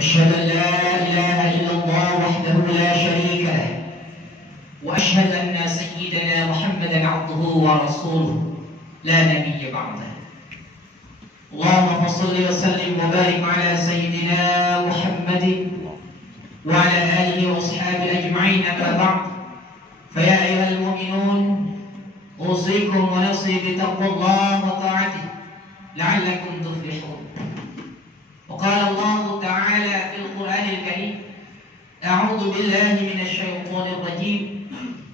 أشهد أن لا إله إلا الله وحده لا شريك له وأشهد أن سيدنا محمدا عبده ورسوله لا نبي بعده. اللهم صل وسلم وبارك على سيدنا محمد وعلى آله وأصحابه أجمعين. أما بعد، فيا أيها المؤمنون أوصيكم ونفسي بتقوى الله وطاعته لعلكم تفلحون. وقال الله تعالى في القرآن الكريم: أعوذ بالله من الشيطان الرجيم،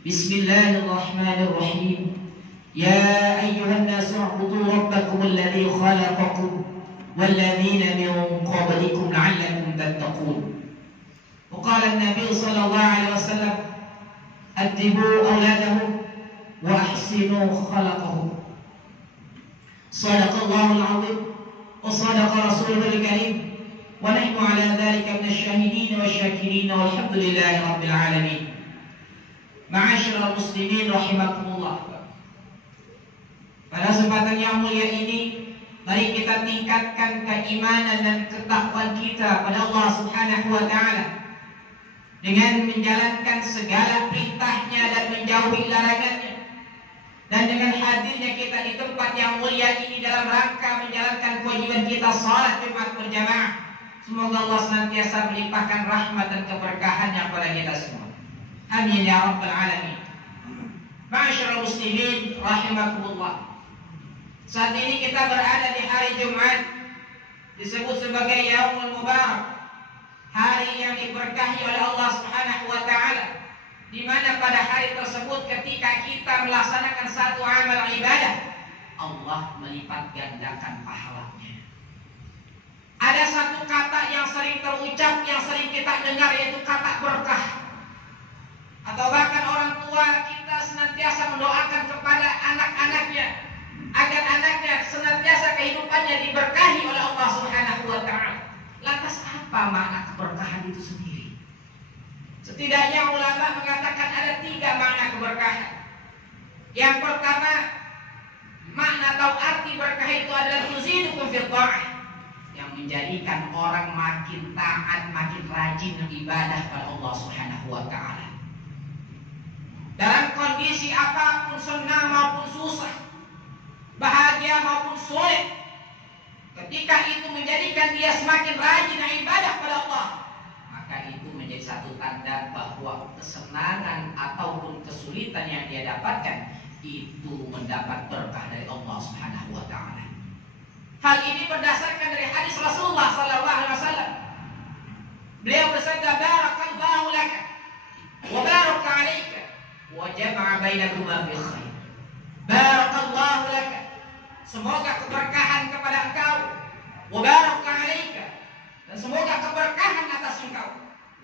بسم الله الرحمن الرحيم. يا أيها الناس اعبدوا ربكم الذي خلقكم والذين من قبلكم لعلكم تتقون. وقال النبي صلى الله عليه وسلم: أدبوا أولادهم وأحسنوا خلقهم. صدق الله العظيم وصدق رسوله الكريم، ونحن على ذلك من الشاهدين والشاكرين والحمد لله رب العالمين. Ma'asyiral muslimin rahimakumullah. Pada kesempatan yang mulia ini, mari kita tingkatkan keimanan dan ketakwaan kita pada Allah Subhanahu wa taala dengan menjalankan segala perintahnya dan menjauhi larangannya. Dan dengan hadirnya kita di tempat yang mulia ini dalam rangka menjalankan kewajiban kita salat Jumat berjamaah, semoga Allah senantiasa melimpahkan rahmat dan keberkahannya kepada kita semua. Amin ya rabbal alamin. Ma'asyiral muslimin rahimakumullah. Saat ini kita berada di hari Jumat, disebut sebagai Yaumul Mubarak, hari yang diberkahi oleh Allah Subhanahu wa taala, di mana pada hari tersebut ketika kita melaksanakan satu amal ibadah, Allah melipat gandakan pahalanya. Ada satu kata yang sering terucap, yang sering kita dengar, yaitu kata berkah. Atau bahkan orang tua kita senantiasa mendoakan kepada anak-anaknya agar anaknya senantiasa kehidupannya diberkahi oleh Allah Subhanahu wa taala. Lantas apa makna keberkahan itu sendiri? Setidaknya ulama mengatakan ada 3 makna keberkahan. Yang pertama, makna atau arti berkah itu adalah tuzidukum fil ta'ah, yang menjadikan orang makin taat, makin rajin ibadah pada Allah Subhanahu wa taala. Dalam kondisi apapun, senang maupun susah, bahagia maupun sulit, ketika itu menjadikan dia semakin rajin ibadah pada Allah, maka itu menjadi satu tanda bahwa kesenangan ataupun kesulitan yang dia dapatkan itu mendapat berkah dari Allah Subhanahu wa taala. Hal ini berdasarkan dari hadis Rasulullah sallallahu alaihi wasallam. Beliau bersabda, barakallahu laka wa baraka 'alaika wa jama'a bainakuma bil khair. Barakallahu laka, semoga keberkahan kepada engkau, wa baraka 'alaika, dan semoga keberkahan atas engkau,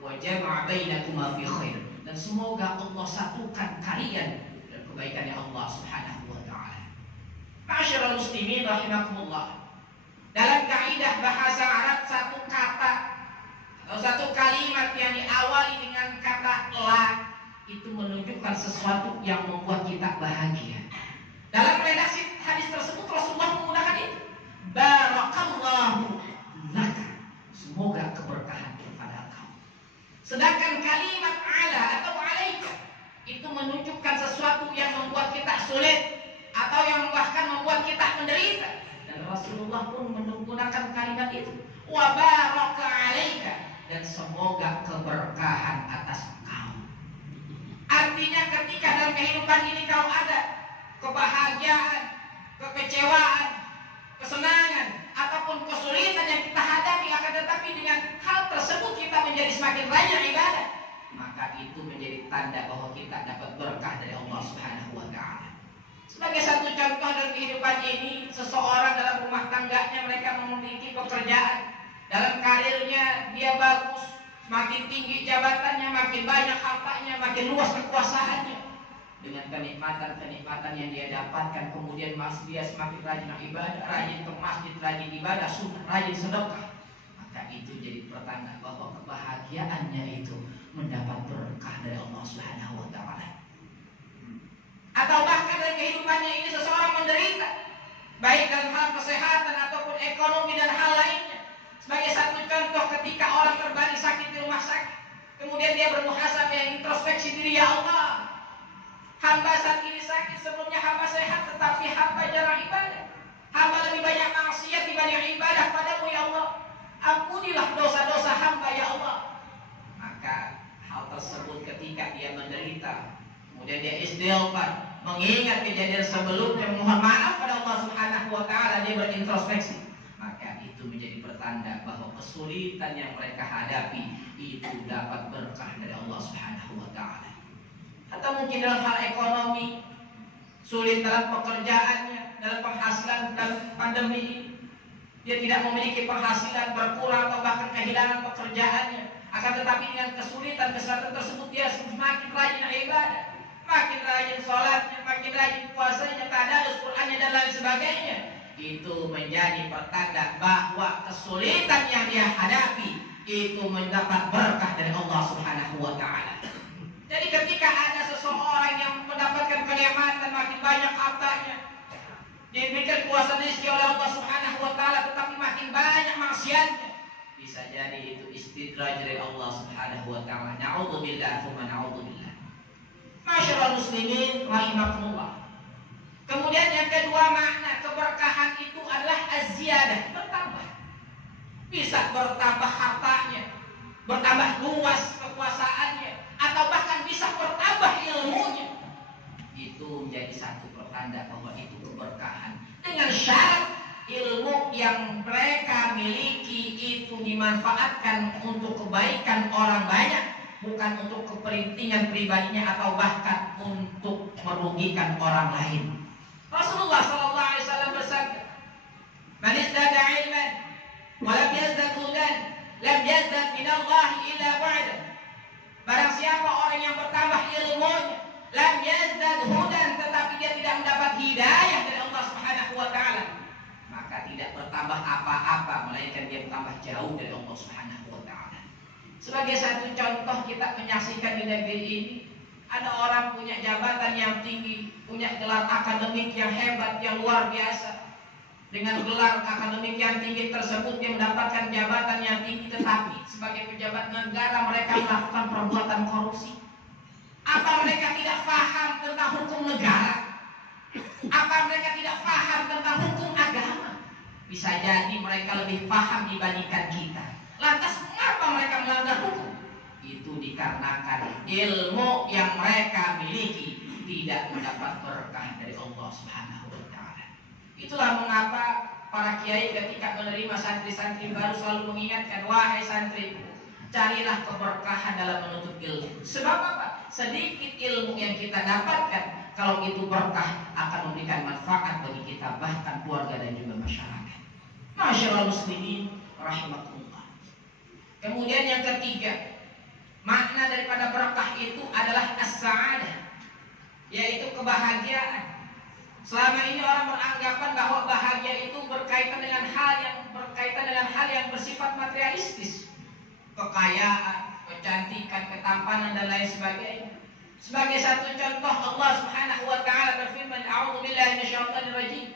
wa jama'a bainakuma fi khair, dan semoga Allah satukan kalian dan kebaikannya Allah Subhanahu wa taala. Ma'asyiral muslimin rahimakumullah. Dalam kaidah bahasa Arab, satu kata atau satu kalimat yang diawali dengan kata la itu menunjukkan sesuatu yang membuat kita bahagia. Dalam redaksi hadis tersebut Rasulullah menggunakan itu, barakallahu laka, semoga keberkahan kepada engkau. Sedangkan kalimat ala atau alaika itu menunjukkan sesuatu yang membuat kita sulit atau yang bahkan membuat kita menderita. Dan Rasulullah pun menggunakan kalimat itu, wa baraka alaika, dan semoga keberkahan atas engkau. Artinya ketika dalam kehidupan ini kau ada kebahagiaan, kekecewaan, kesenangan, ataupun kesulitan yang kita hadapi, akan tetapi dengan hal tersebut kita menjadi semakin rajin ibadah, maka itu menjadi tanda bahwa kita dapat berkah dari Allah Subhanahu wa taala. Sebagai satu contoh dalam kehidupan ini, seseorang dalam rumah tangganya mereka memiliki pekerjaan, dalam karirnya dia bagus, semakin tinggi jabatannya, makin banyak hartanya, makin luas kekuasaannya. Dengan kenikmatan-kenikmatan yang dia dapatkan, kemudian dia semakin rajin ibadah, rajin ke masjid, rajin ibadah sunnah, rajin sedekah, maka itu jadi pertanda bahwa kebahagiaannya itu mendapat berkah dari Allah Subhanahu wa taala. Atau bahkan dalam kehidupannya ini seseorang menderita, baik dalam hal kesehatan ataupun ekonomi dan hal lainnya. Sebagai satu contoh, ketika orang istri, ya Allah, hamba saat ini sakit, sebelumnya hamba sehat, tetapi hamba jarang ibadah. Hamba lebih banyak maksiat dibanding ibadah padamu, ya Allah. Ampunilah dosa-dosa hamba, ya Allah. Maka hal tersebut ketika dia menderita, kemudian dia istighfar, mengingat kejadian sebelumnya, mohon maaf pada Allah Subhanahu wa taala, dia berintrospeksi, maka itu menjadi pertanda bahwa kesulitan yang mereka hadapi itu dapat berkah dari Allah Subhanahu wa taala. Atau mungkin dalam hal ekonomi, sulit dalam pekerjaannya, dalam penghasilan dalam pandemi ini, dia tidak memiliki penghasilan, berkurang atau bahkan kehilangan pekerjaannya. Akan tetapi dengan kesulitan tersebut dia semakin rajin ibadah, makin rajin sholatnya, makin rajin puasanya, tadarus Qur'annya dan lain sebagainya. Itu menjadi pertanda bahwa kesulitan yang dia hadapi itu mendapat berkah dari Allah Subhanahu wa taala. Jadi ketika ada seseorang yang mendapatkan kenikmatan, makin banyak hartanya, diberikan kuasa rezeki oleh Allah Subhanahu wa taala, tetapi makin banyak maksiatnya, bisa jadi itu istidraj dari Allah Subhanahu wa taala. Na'udzubillah tsumma na'udzubillah. Masyaallah muslimin rahimakumullah. Kemudian yang kedua, makna keberkahan itu adalah az-ziyadah, bertambah. Bisa bertambah hartanya, bertambah luas kekuasaannya, atau bahkan bisa bertambah ilmunya. Itu menjadi satu pertanda bahwa itu keberkahan. Dengan syarat ilmu yang mereka miliki itu dimanfaatkan untuk kebaikan orang banyak, bukan untuk kepentingan pribadinya atau bahkan untuk merugikan orang lain. Rasulullah SAW bersabda, "Man izdada ilman wa lam yazdad hudan, lam yazdad min Allah illa ba'da." Barang siapa orang yang bertambah ilmunya, lam yazdad hudan, tetapi dia tidak mendapat hidayah dari Allah Subhanahu wa taala, maka tidak bertambah apa-apa, melainkan dia bertambah jauh dari Allah Subhanahu wa taala. Sebagai satu contoh, kita menyaksikan di negeri ini ada orang punya jabatan yang tinggi, punya gelar akademik yang hebat, yang luar biasa. Dengan gelar akademik yang tinggi tersebut dia mendapatkan jabatan yang tinggi, tetapi sebagai pejabat negara mereka melakukan perbuatan korupsi. Apa mereka tidak paham tentang hukum negara? Apa mereka tidak paham tentang hukum agama? Bisa jadi mereka lebih paham dibandingkan kita. Lantas mengapa mereka melanggar hukum? Itu dikarenakan ilmu yang mereka miliki tidak mendapat berkah dari Allah Subhanahu wa taala. Itulah mengapa para kiai ketika menerima santri-santri baru selalu mengingatkan, wahai santriku, carilah keberkahan dalam menuntut ilmu. Sebab apa? Sedikit ilmu yang kita dapatkan, kalau itu berkah, akan memberikan manfaat bagi kita, bahkan keluarga dan juga masyarakat. Masyaallah muslimin rahimakumullah. Kemudian yang ketiga, makna daripada berkah itu adalah as-sa'adah, yaitu kebahagiaan. Selama ini orang beranggapan bahwa bahagia itu berkaitan dengan hal yang bersifat materialistis, kekayaan, kecantikan, ketampanan dan lain sebagainya. Sebagai satu contoh, Allah Subhanahu wa taala berfirman, "A'udzu billahi minasyaitonir rajim.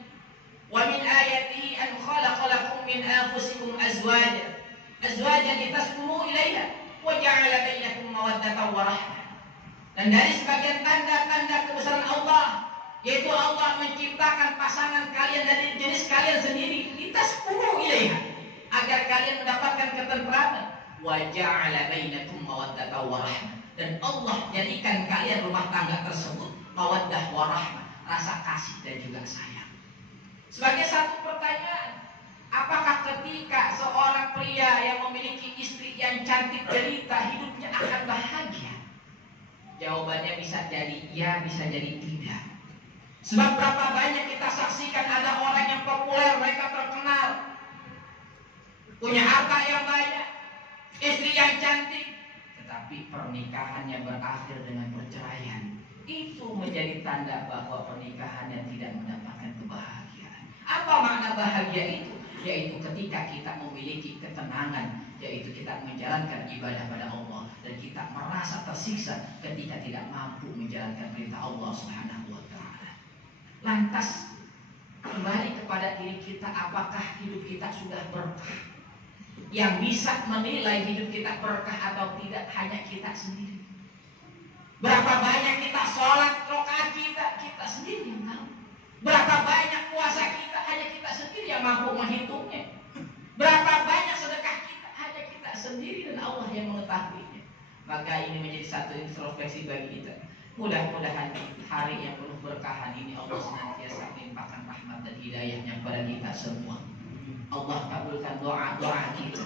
Wa min ayatihi an khalaqa lakum min anfusikum azwajan litaskunu ilaiha wa ja'ala bainakum mawaddatan wa rahmah." Dan dari sebagian tanda-tanda kebesaran Allah, yaitu Allah menciptakan pasangan kalian dari jenis kalian sendiri, litaskunu ilaiha, agar kalian mendapatkan ketentraman, wa ja'ala bainakum mawaddatan wa rahmah, dan Allah jadikan kalian rumah tangga tersebut mawaddah wa rahmah, rasa kasih dan juga sayang. Sebagai satu pertanyaan, apakah ketika seorang pria yang memiliki istri yang cantik jelita hidupnya akan bahagia? Jawabannya bisa jadi ya, bisa jadi tidak. Sebab berapa banyak kita saksikan ada orang yang populer, mereka terkenal, punya harta yang banyak, istri yang cantik, tetapi pernikahannya berakhir dengan perceraian. Itu menjadi tanda bahwa pernikahannya tidak mendapatkan kebahagiaan. Apa makna bahagia itu? Yaitu ketika kita memiliki ketenangan, yaitu kita menjalankan ibadah pada Allah, dan kita merasa tersiksa ketika tidak mampu menjalankan perintah Allah Subhanahu wa taala. Lantas kembali kepada diri kita, apakah hidup kita sudah berkah? Yang bisa menilai hidup kita berkah atau tidak hanya kita sendiri. Berapa banyak kita sholat rakaat kita sendiri yang tahu. Berapa banyak puasa kita, hanya kita sendiri yang mampu menghitungnya. Berapa banyak sedekah kita, hanya kita sendiri dan Allah yang mengetahuinya. Maka ini menjadi satu introspeksi bagi kita. Mudah-mudahan hari yang penuh berkahan ini Allah senantiasa melimpahkan rahmat dan hidayahnya kepada kita semua. Allah kabulkan doa-doa kita.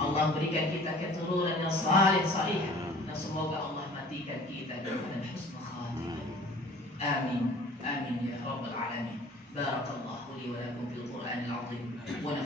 Allah berikan kita keturunan yang saleh salihah, dan semoga Allah matikan kita dengan husnul khatimah. Amin. Amin ya rabbal alamin. Barakallahu li wa lakum fil Qur'anil azim.